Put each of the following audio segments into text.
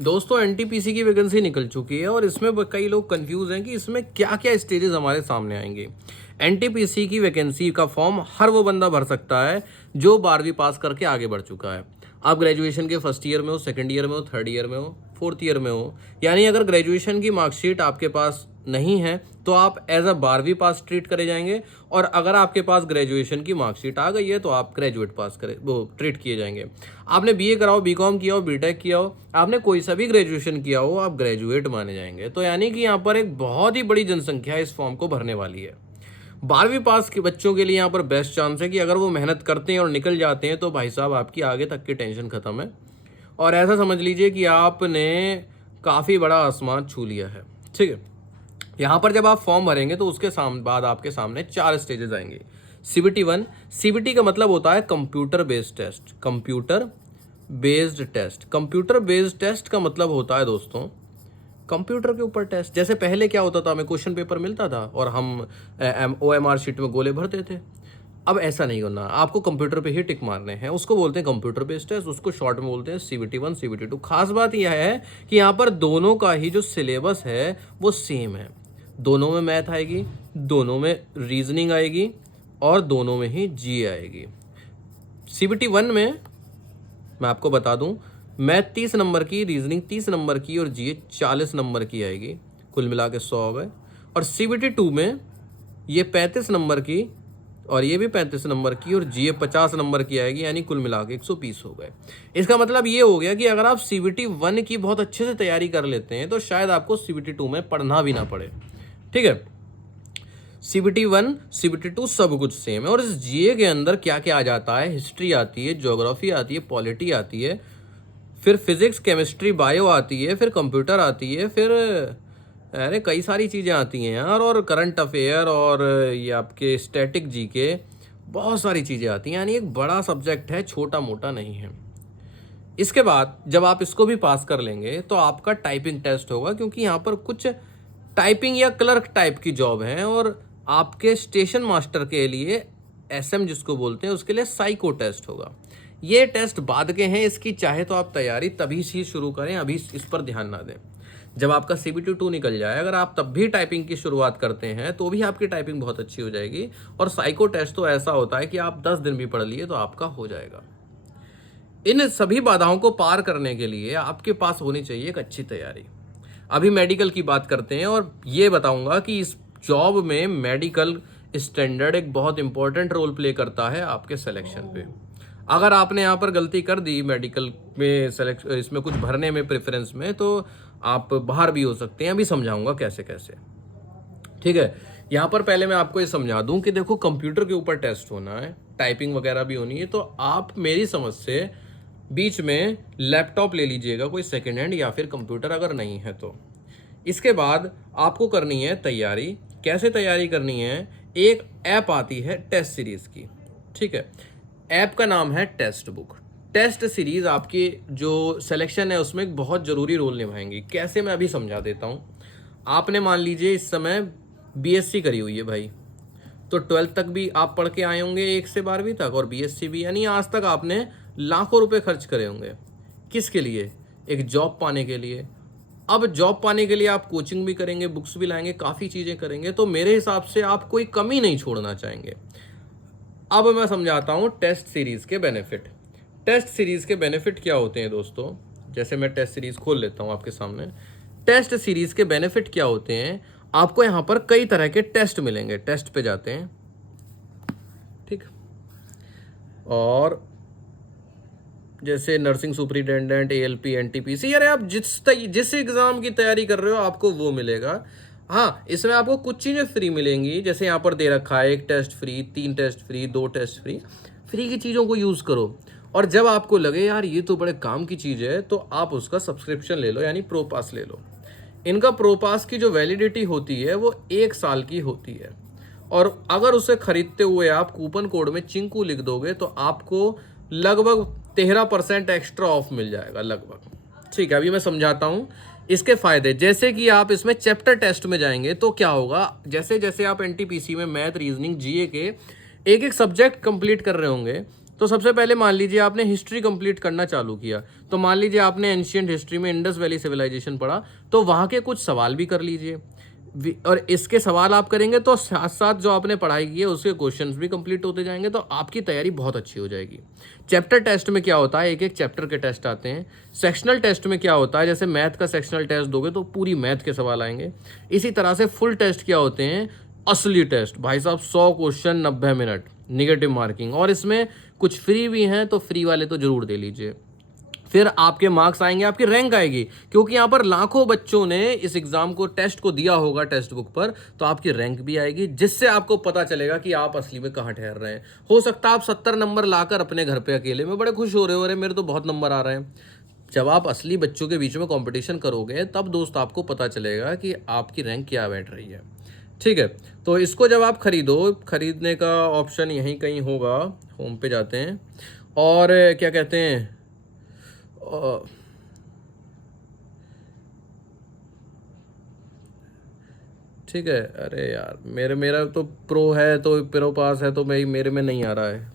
दोस्तों एनटीपीसी की वैकेंसी निकल चुकी है और इसमें कई लोग कंफ्यूज हैं कि इसमें क्या क्या स्टेजेस हमारे सामने आएंगे। एनटीपीसी की वैकेंसी का फॉर्म हर वो बंदा भर सकता है जो 12वीं पास करके आगे बढ़ चुका है। आप ग्रेजुएशन के फर्स्ट ईयर में हो, सेकंड ईयर में हो, थर्ड ईयर में हो, फोर्थ ईयर में हो, यानी अगर ग्रेजुएशन की मार्कशीट आपके पास नहीं है तो आप एज अ 12वीं पास ट्रीट करे जाएंगे, और अगर आपके पास ग्रेजुएशन की मार्कशीट आ गई है तो आप ग्रेजुएट पास करे वो ट्रीट किए जाएंगे। आपने बीए करा हो, बीकॉम किया हो, बीटेक किया हो, आपने कोई सा भी ग्रेजुएशन किया हो, आप ग्रेजुएट माने जाएंगे। तो यानी कि यहाँ पर एक बहुत ही बड़ी जनसंख्या इस फॉर्म को भरने वाली है। 12वीं पास के बच्चों के लिए यहाँ पर बेस्ट चांस है कि अगर वो मेहनत करते हैं और निकल जाते हैं तो भाई साहब आपकी आगे तक की टेंशन खत्म है, और ऐसा समझ लीजिए कि आपने काफ़ी बड़ा आसमान छू लिया है। ठीक है, यहाँ पर जब आप फॉर्म भरेंगे तो उसके बाद आपके सामने 4 स्टेजेस आएंगे। सीबीटी 1, सीबीटी का मतलब होता है computer based test. Computer based test, computer based test का मतलब होता है दोस्तों कंप्यूटर के ऊपर टेस्ट। जैसे पहले क्या होता था, हमें क्वेश्चन पेपर मिलता था और हम ओएमआर शीट में गोले भरते थे। अब ऐसा नहीं करना, आपको कंप्यूटर पे ही टिक मारने हैं। उसको बोलते हैं कंप्यूटर बेस्ड टेस्ट, उसको शॉर्ट में बोलते हैं सीबीटी 1, सीबीटी 2। खास बात यह है कि यहाँ पर दोनों का ही जो सिलेबस है वो सेम है। दोनों में मैथ आएगी, दोनों में रीजनिंग आएगी और दोनों में ही जी आएगी। सीबीटी 1 में मैं आपको बता दूं, मैथ 30 नंबर की, रीजनिंग 30 नंबर की और जी 40 नंबर की आएगी, कुल मिला के 100 हो गए। और सीबीटी 2 में ये 35 नंबर की और ये भी 35 नंबर की और जी 50 नंबर की आएगी, यानी कुल मिला के 120 हो गए। इसका मतलब ये हो गया कि अगर आप सीबीटी 1 की बहुत अच्छे से तैयारी कर लेते हैं तो शायद आपको सीबीटी 2 में पढ़ना भी ना पड़े। ठीक है, सीबीटी 1, सीबीटी 2 सब कुछ सेम है। और इस जीए के अंदर क्या क्या आ जाता है, हिस्ट्री आती है, ज्योग्राफी आती है, पॉलिटी आती है, फिर फिजिक्स, केमिस्ट्री, बायो आती है, फिर कंप्यूटर आती है, फिर अरे कई सारी चीज़ें आती हैं यार, और करंट अफेयर और ये आपके स्टैटिक जीके, बहुत सारी चीज़ें आती हैं। यानी एक बड़ा सब्जेक्ट है, छोटा मोटा नहीं है। इसके बाद जब आप इसको भी पास कर लेंगे तो आपका टाइपिंग टेस्ट होगा, क्योंकि यहाँ पर कुछ टाइपिंग या क्लर्क टाइप की जॉब है, और आपके स्टेशन मास्टर के लिए एसएम जिसको बोलते हैं उसके लिए साइको टेस्ट होगा। ये टेस्ट बाद के हैं, इसकी चाहे तो आप तैयारी तभी से शुरू करें, अभी इस पर ध्यान ना दें। जब आपका सीबीटी 2 निकल जाए, अगर आप तब भी टाइपिंग की शुरुआत करते हैं तो भी आपकी टाइपिंग बहुत अच्छी हो जाएगी। और साइको टेस्ट तो ऐसा होता है कि आप 10 दिन भी पढ़ लिए तो आपका हो जाएगा। इन सभी बाधाओं को पार करने के लिए आपके पास होनी चाहिए एक अच्छी तैयारी। अभी मेडिकल की बात करते हैं, और ये बताऊंगा कि इस जॉब में मेडिकल स्टैंडर्ड एक बहुत इंपॉर्टेंट रोल प्ले करता है आपके सिलेक्शन पे। अगर आपने यहाँ पर गलती कर दी मेडिकल में इसमें कुछ भरने में, प्रेफरेंस में, तो आप बाहर भी हो सकते हैं। अभी समझाऊंगा कैसे कैसे। ठीक है, यहाँ पर पहले मैं आपको ये समझा दूं कि देखो कंप्यूटर के ऊपर टेस्ट होना है, टाइपिंग वगैरह भी होनी है, तो आप मेरी समझ से बीच में लैपटॉप ले लीजिएगा कोई सेकेंड हैंड, या फिर कंप्यूटर अगर नहीं है तो। इसके बाद आपको करनी है तैयारी। कैसे तैयारी करनी है, एक ऐप आती है टेस्ट सीरीज की। ठीक है, ऐप का नाम है टेस्ट बुक। टेस्ट सीरीज आपकी जो सिलेक्शन है उसमें एक बहुत ज़रूरी रोल निभाएंगी। कैसे, मैं अभी समझा देता हूँ। आपने मान लीजिए इस समय बीएससी करी हुई है भाई, तो 12th तक भी आप पढ़ के आए होंगे, 1 से 12वीं तक, और बीएससी भी, यानी आज तक आपने लाखों रुपए खर्च करे होंगे। किसके लिए, एक जॉब पाने के लिए। अब जॉब पाने के लिए आप कोचिंग भी करेंगे, बुक्स भी लाएंगे, काफ़ी चीज़ें करेंगे, तो मेरे हिसाब से आप कोई कमी नहीं छोड़ना चाहेंगे। अब मैं समझाता हूँ टेस्ट सीरीज़ के बेनिफिट। टेस्ट सीरीज़ के बेनिफिट क्या होते हैं दोस्तों, जैसे मैं टेस्ट सीरीज़ खोल लेता हूँ आपके सामने। टेस्ट सीरीज़ के बेनिफिट क्या होते हैं, आपको यहाँ पर कई तरह के टेस्ट मिलेंगे। टेस्ट पे जाते हैं, ठीक, और जैसे नर्सिंग सुपरिटेंडेंट, एएलपी, एनटीपीसी, यार आप जिस एग्ज़ाम की तैयारी कर रहे हो आपको वो मिलेगा। हाँ, इसमें आपको कुछ चीज़ें फ्री मिलेंगी, जैसे यहाँ पर दे रखा है 1 test free, 3 test free, 2 test free. Free की चीज़ों को यूज़ करो, और जब आपको लगे यार ये तो बड़े काम की चीज़ है तो आप उसका सब्सक्रिप्शन ले लो, यानी प्रो पास ले लो। इनका प्रो पास की जो वैलिडिटी होती है वो 1 साल की होती है, और अगर उसे खरीदते हुए आप कूपन कोड में चिंकू लिख दोगे तो आपको लगभग 13% एक्स्ट्रा ऑफ मिल जाएगा लगभग। ठीक है, अभी मैं समझाता हूँ इसके फ़ायदे। जैसे कि आप इसमें चैप्टर टेस्ट में जाएंगे तो क्या होगा, जैसे जैसे आप एनटीपीसी में मैथ, रीजनिंग, जीए के एक एक सब्जेक्ट कंप्लीट कर रहे होंगे, तो सबसे पहले मान लीजिए आपने हिस्ट्री कंप्लीट करना चालू किया, तो मान लीजिए आपने एंशियंट हिस्ट्री में इंडस वैली सिविलाइजेशन पढ़ा, तो वहाँ के कुछ सवाल भी कर लीजिए, और इसके सवाल आप करेंगे तो साथ साथ जो आपने पढ़ाई की है उसके क्वेश्चंस भी कंप्लीट होते जाएंगे, तो आपकी तैयारी बहुत अच्छी हो जाएगी। चैप्टर टेस्ट में क्या होता है, एक एक चैप्टर के टेस्ट आते हैं। सेक्शनल टेस्ट में क्या होता है, जैसे मैथ का सेक्शनल टेस्ट दोगे तो पूरी मैथ के सवाल आएंगे। इसी तरह से फुल टेस्ट क्या होते हैं, असली टेस्ट भाई साहब 100 क्वेश्चन 90 मिनट निगेटिव मार्किंग, और इसमें कुछ फ्री भी हैं, तो फ्री वाले तो जरूर दे लीजिए। फिर आपके मार्क्स आएंगे, आपकी रैंक आएगी, क्योंकि यहाँ पर लाखों बच्चों ने इस एग्जाम को टेस्ट को दिया होगा टेक्स्ट बुक पर, तो आपकी रैंक भी आएगी, जिससे आपको पता चलेगा कि आप असली में कहाँ ठहर रहे हैं। हो सकता है आप 70 नंबर लाकर अपने घर पे अकेले में बड़े खुश हो रहे हो, अरे मेरे तो बहुत नंबर आ रहे हैं। जब आप असली बच्चों के बीच में कंपटीशन करोगे तब दोस्त आपको पता चलेगा कि आपकी रैंक क्या बैठ रही है। ठीक है, तो इसको जब आप खरीदो, खरीदने का ऑप्शन यहीं कहीं होगा, होम पे जाते हैं और क्या कहते हैं, ठीक है, अरे यार मेरा तो प्रो है, तो प्रो पास है, तो मेरे में नहीं आ रहा है।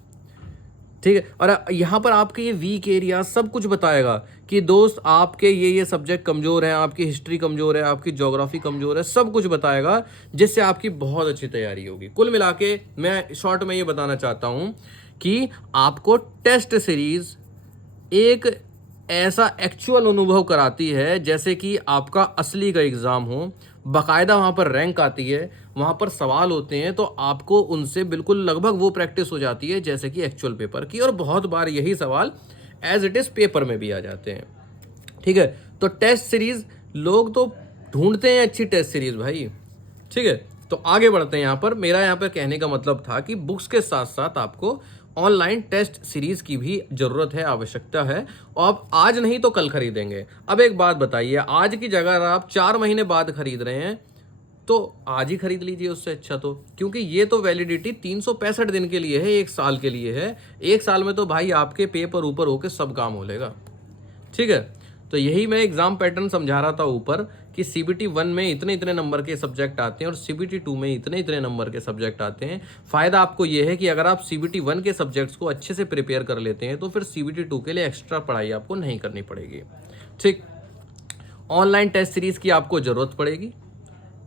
ठीक है, और यहाँ पर आपके ये वीक एरिया सब कुछ बताएगा कि दोस्त आपके ये सब्जेक्ट कमज़ोर हैं, आपकी हिस्ट्री कमज़ोर है, आपकी ज्योग्राफी कमज़ोर है, सब कुछ बताएगा, जिससे आपकी बहुत अच्छी तैयारी होगी। कुल मिला के मैं शॉर्ट में ये बताना चाहता हूँ कि आपको टेस्ट सीरीज़ एक ऐसा एक्चुअल अनुभव कराती है जैसे कि आपका असली का एग्ज़ाम हो, बाकायदा वहाँ पर रैंक आती है, वहाँ पर सवाल होते हैं, तो आपको उनसे बिल्कुल लगभग वो प्रैक्टिस हो जाती है जैसे कि एक्चुअल पेपर की, और बहुत बार यही सवाल एज इट इज़ पेपर में भी आ जाते हैं। ठीक है, तो टेस्ट सीरीज़ लोग तो ढूंढते हैं अच्छी टेस्ट सीरीज़ भाई। ठीक है, तो आगे बढ़ते हैं। यहाँ पर मेरा यहाँ पर कहने का मतलब था कि बुक्स के साथ साथ आपको ऑनलाइन टेस्ट सीरीज की भी जरूरत है, आवश्यकता है, और आप आज नहीं तो कल खरीदेंगे। अब एक बात बताइए, आज की जगह अगर आप 4 महीने बाद खरीद रहे हैं तो आज ही खरीद लीजिए उससे अच्छा, तो क्योंकि ये तो वैलिडिटी 365 दिन के लिए है, 1 साल के लिए है। 1 साल में तो भाई आपके पेपर ऊपर होके सब काम हो लेगा। ठीक है, तो यही मैं एग्जाम पैटर्न समझा रहा था ऊपर कि CBT 1 में इतने इतने नंबर के सब्जेक्ट आते हैं और CBT 2 में इतने इतने नंबर के सब्जेक्ट आते हैं। फ़ायदा आपको ये है कि अगर आप CBT 1 के सब्जेक्ट्स को अच्छे से प्रिपेयर कर लेते हैं तो फिर CBT 2 के लिए एक्स्ट्रा पढ़ाई आपको नहीं करनी पड़ेगी। ठीक, ऑनलाइन टेस्ट सीरीज़ की आपको ज़रूरत पड़ेगी।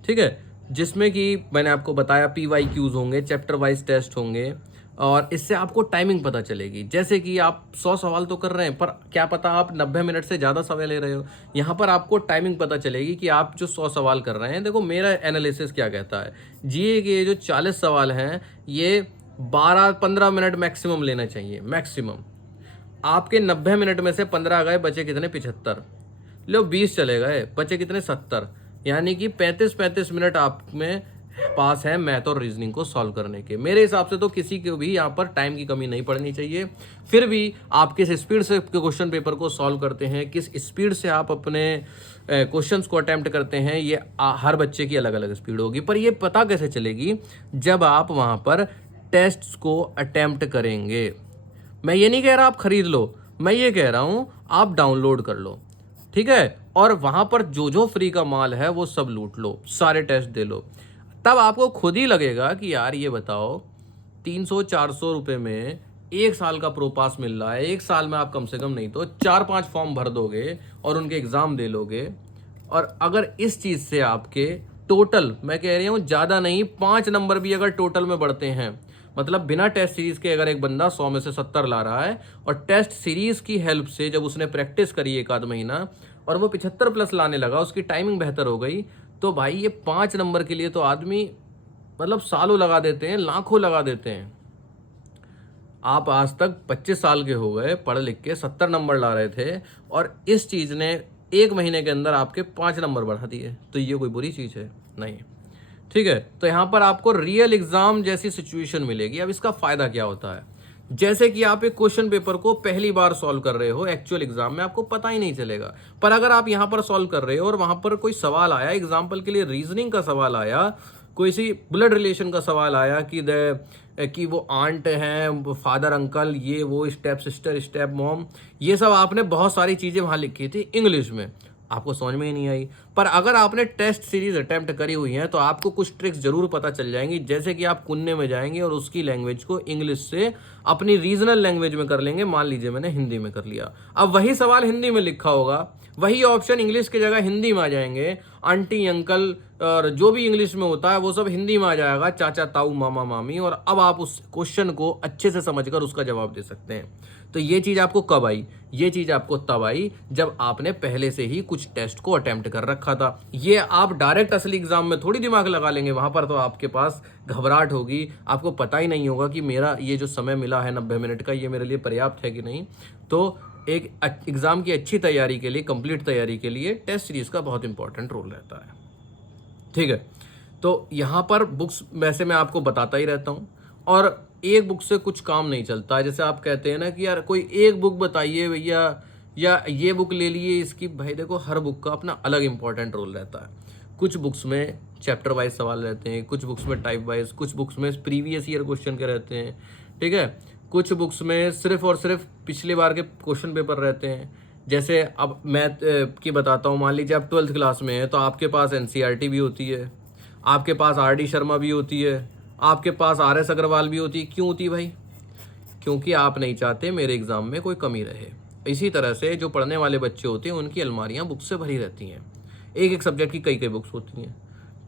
ठीक है, जिसमें कि मैंने आपको बताया PYQs होंगे, चैप्टर वाइज टेस्ट होंगे, और इससे आपको टाइमिंग पता चलेगी। जैसे कि आप 100 सवाल तो कर रहे हैं, पर क्या पता आप 90 मिनट से ज़्यादा सवाल ले रहे हो, यहाँ पर आपको टाइमिंग पता चलेगी कि आप जो 100 सवाल कर रहे हैं। देखो मेरा एनालिसिस क्या कहता है, GA के जो 40 सवाल हैं ये 12-15 मिनट मैक्सिमम लेना चाहिए, मैक्सिमम। आपके 90 मिनट में से 15 गए, बचे कितने, 75, लो 20 चले गए, बचे कितने, 70, यानी कि 35 मिनट आप में पास है मैथ और रीजनिंग को सॉल्व करने के। मेरे हिसाब से तो किसी को भी यहाँ पर टाइम की कमी नहीं पड़नी चाहिए। फिर भी आप किस स्पीड से क्वेश्चन पेपर को सॉल्व करते हैं, किस स्पीड से आप अपने क्वेश्चंस को अटेम्प्ट करते हैं, ये हर बच्चे की अलग अलग स्पीड होगी। पर ये पता कैसे चलेगी, जब आप वहाँ पर टेस्ट्स को अटेम्प्ट करेंगे। मैं ये नहीं कह रहा आप खरीद लो, मैं ये कह रहा हूँ आप डाउनलोड कर लो। ठीक है, और वहाँ पर जो जो फ्री का माल है वो सब लूट लो, सारे टेस्ट दे लो, तब आपको खुद ही लगेगा कि यार ये बताओ 300-400 रुपये में 1 साल का प्रो पास मिल रहा है। 1 साल में आप कम से कम नहीं तो 4-5 फॉर्म भर दोगे और उनके एग्ज़ाम दे लोगे। और अगर इस चीज़ से आपके टोटल, मैं कह रही हूँ ज़्यादा नहीं, 5 नंबर भी अगर टोटल में बढ़ते हैं, मतलब बिना टेस्ट सीरीज़ के अगर एक बंदा 100 में से 70 ला रहा है और टेस्ट सीरीज़ की हेल्प से जब उसने प्रैक्टिस करी 1 आध महीना और वो 75 प्लस लाने लगा, उसकी टाइमिंग बेहतर हो गई, तो भाई ये 5 नंबर के लिए तो आदमी मतलब सालों लगा देते हैं, लाखों लगा देते हैं। आप आज तक 25 साल के हो गए, पढ़ लिख के 70 नंबर ला रहे थे, और इस चीज़ ने 1 महीने के अंदर आपके 5 नंबर बढ़ा दिए, तो ये कोई बुरी चीज़ है नहीं। ठीक है, तो यहाँ पर आपको रियल एग्जाम जैसी सिचुएशन मिलेगी। अब इसका फ़ायदा क्या होता है, जैसे कि आप एक क्वेश्चन पेपर को पहली बार सॉल्व कर रहे हो, एक्चुअल एग्जाम में आपको पता ही नहीं चलेगा। पर अगर आप यहाँ पर सॉल्व कर रहे हो और वहाँ पर कोई सवाल आया, एग्जाम्पल के लिए रीजनिंग का सवाल आया, कोई सी ब्लड रिलेशन का सवाल आया कि वो आंट हैं, फादर अंकल, ये वो, स्टेप सिस्टर, स्टेप मॉम, ये सब आपने बहुत सारी चीज़ें वहाँ लिखी थी इंग्लिश में, आपको समझ में ही नहीं आई। पर अगर आपने टेस्ट सीरीज अटेम्प्ट करी हुई है तो आपको कुछ ट्रिक्स जरूर पता चल जाएंगी, जैसे कि आप कुन्ने में जाएंगे और उसकी लैंग्वेज को इंग्लिश से अपनी रीजनल लैंग्वेज में कर लेंगे। मान लीजिए मैंने हिंदी में कर लिया, अब वही सवाल हिंदी में लिखा होगा, वही ऑप्शन इंग्लिश की जगह हिंदी में आ जाएंगे, आंटी अंकल और जो भी इंग्लिश में होता है वो सब हिंदी में आ जाएगा, चाचा ताऊ मामा मामी, और अब आप उस क्वेश्चन को अच्छे से समझकर उसका जवाब दे सकते हैं। तो ये चीज़ आपको कब आई? ये चीज़ आपको तब आई जब आपने पहले से ही कुछ टेस्ट को अटेम्प्ट कर रखा था। ये आप डायरेक्ट असली एग्जाम में थोड़ी दिमाग लगा लेंगे, वहाँ पर तो आपके पास घबराहट होगी, आपको पता ही नहीं होगा कि मेरा ये जो समय मिला है 90 मिनट का, ये मेरे लिए पर्याप्त है कि नहीं। तो एक एग्ज़ाम की अच्छी तैयारी के लिए, कंप्लीट तैयारी के लिए टेस्ट सीरीज़ का बहुत इंपॉर्टेंट रोल रहता है। ठीक है, तो यहाँ पर बुक्स वैसे मैं आपको बताता ही रहता हूँ, और एक बुक से कुछ काम नहीं चलता। जैसे आप कहते हैं ना कि यार कोई एक बुक बताइए भैया, या ये बुक ले लिए इसकी, भाई देखो हर बुक का अपना अलग इंपॉर्टेंट रोल रहता है। कुछ बुक्स में चैप्टर वाइज सवाल रहते हैं, कुछ बुक्स में टाइप वाइज, कुछ बुक्स में प्रीवियस ईयर क्वेश्चन के रहते हैं। ठीक है, कुछ बुक्स में सिर्फ और सिर्फ पिछले बार के क्वेश्चन पेपर रहते हैं। जैसे अब मैथ की बताता हूँ, मान लीजिए आप 12th क्लास में है तो आपके पास एनसीईआरटी भी होती है, आपके पास आरडी शर्मा भी होती है, आपके पास आरएस अग्रवाल भी होती है। क्यों होती है भाई? क्योंकि आप नहीं चाहते मेरे एग्जाम में कोई कमी रहे। इसी तरह से जो पढ़ने वाले बच्चे होते हैं उनकी अलमारियां बुक से भरी रहती हैं, एक एक सब्जेक्ट की कई कई बुक्स होती हैं।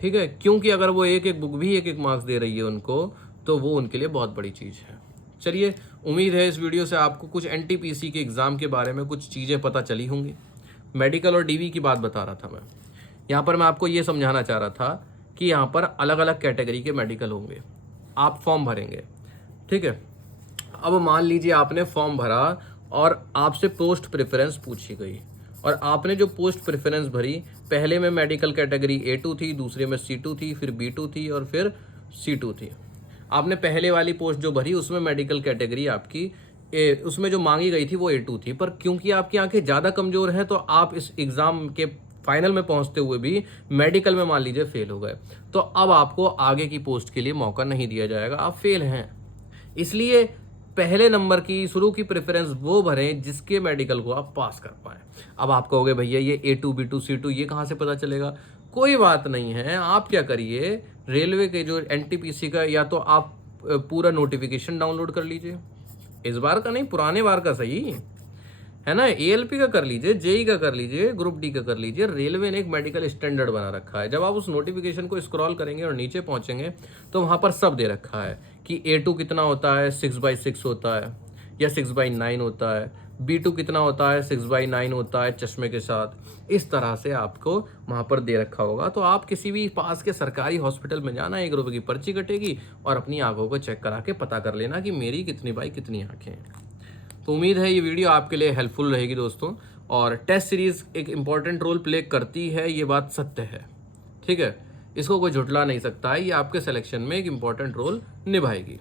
ठीक है, क्योंकि अगर वो एक एक बुक भी एक एक मार्क्स दे रही है उनको, तो वो उनके लिए बहुत बड़ी चीज़ है। चलिए, उम्मीद है इस वीडियो से आपको कुछ एनटीपीसी के एग्ज़ाम के बारे में कुछ चीज़ें पता चली होंगी। मेडिकल और डीवी की बात बता रहा था मैं। यहाँ पर मैं आपको ये समझाना चाह रहा था कि यहाँ पर अलग अलग कैटेगरी के मेडिकल होंगे, आप फॉर्म भरेंगे। ठीक है, अब मान लीजिए आपने फॉर्म भरा और आपसे पोस्ट प्रेफरेंस पूछी गई, और आपने जो पोस्ट प्रेफरेंस भरी, पहले में मेडिकल कैटेगरी A2 थी, दूसरे में C2 थी, फिर B2 थी और फिर C2 थी। आपने पहले वाली पोस्ट जो भरी उसमें मेडिकल कैटेगरी आपकी उसमें जो मांगी गई थी वो A2 थी, पर क्योंकि आपकी आंखें ज़्यादा कमज़ोर हैं तो आप इस एग्ज़ाम के फाइनल में पहुंचते हुए भी मेडिकल में मान लीजिए फेल हो गए, तो अब आपको आगे की पोस्ट के लिए मौका नहीं दिया जाएगा, आप फेल हैं। इसलिए पहले नंबर की शुरू की प्रेफरेंस वो भरें जिसके मेडिकल को आप पास कर पाएँ। अब आप कहोगे भैया ये A2 B2 C2 ये कहाँ से पता चलेगा? कोई बात नहीं है, आप क्या करिए, रेलवे के जो एनटीपीसी का या तो आप पूरा नोटिफिकेशन डाउनलोड कर लीजिए, इस बार का नहीं पुराने बार का सही है ना, एएलपी का कर लीजिए, जेई का कर लीजिए, ग्रुप डी का कर लीजिए। रेलवे ने एक मेडिकल स्टैंडर्ड बना रखा है, जब आप उस नोटिफिकेशन को स्क्रॉल करेंगे और नीचे पहुंचेंगे तो वहां पर सब दे रखा है कि A2 कितना होता है, 6/6 होता है या 6/9 होता है, B2 कितना होता है, 6/9 होता है चश्मे के साथ। इस तरह से आपको वहाँ पर दे रखा होगा, तो आप किसी भी पास के सरकारी हॉस्पिटल में जाना, 1 रुपये की पर्ची कटेगी और अपनी आंखों को चेक करा के पता कर लेना कि मेरी कितनी बाई कितनी आंखें हैं। तो उम्मीद है ये वीडियो आपके लिए हेल्पफुल रहेगी दोस्तों, और टेस्ट सीरीज़ एक इम्पॉर्टेंट रोल प्ले करती है, ये बात सत्य है। ठीक है, इसको कोई झुटला नहीं सकता है, ये आपके सिलेक्शन में एक इम्पॉर्टेंट रोल निभाएगी।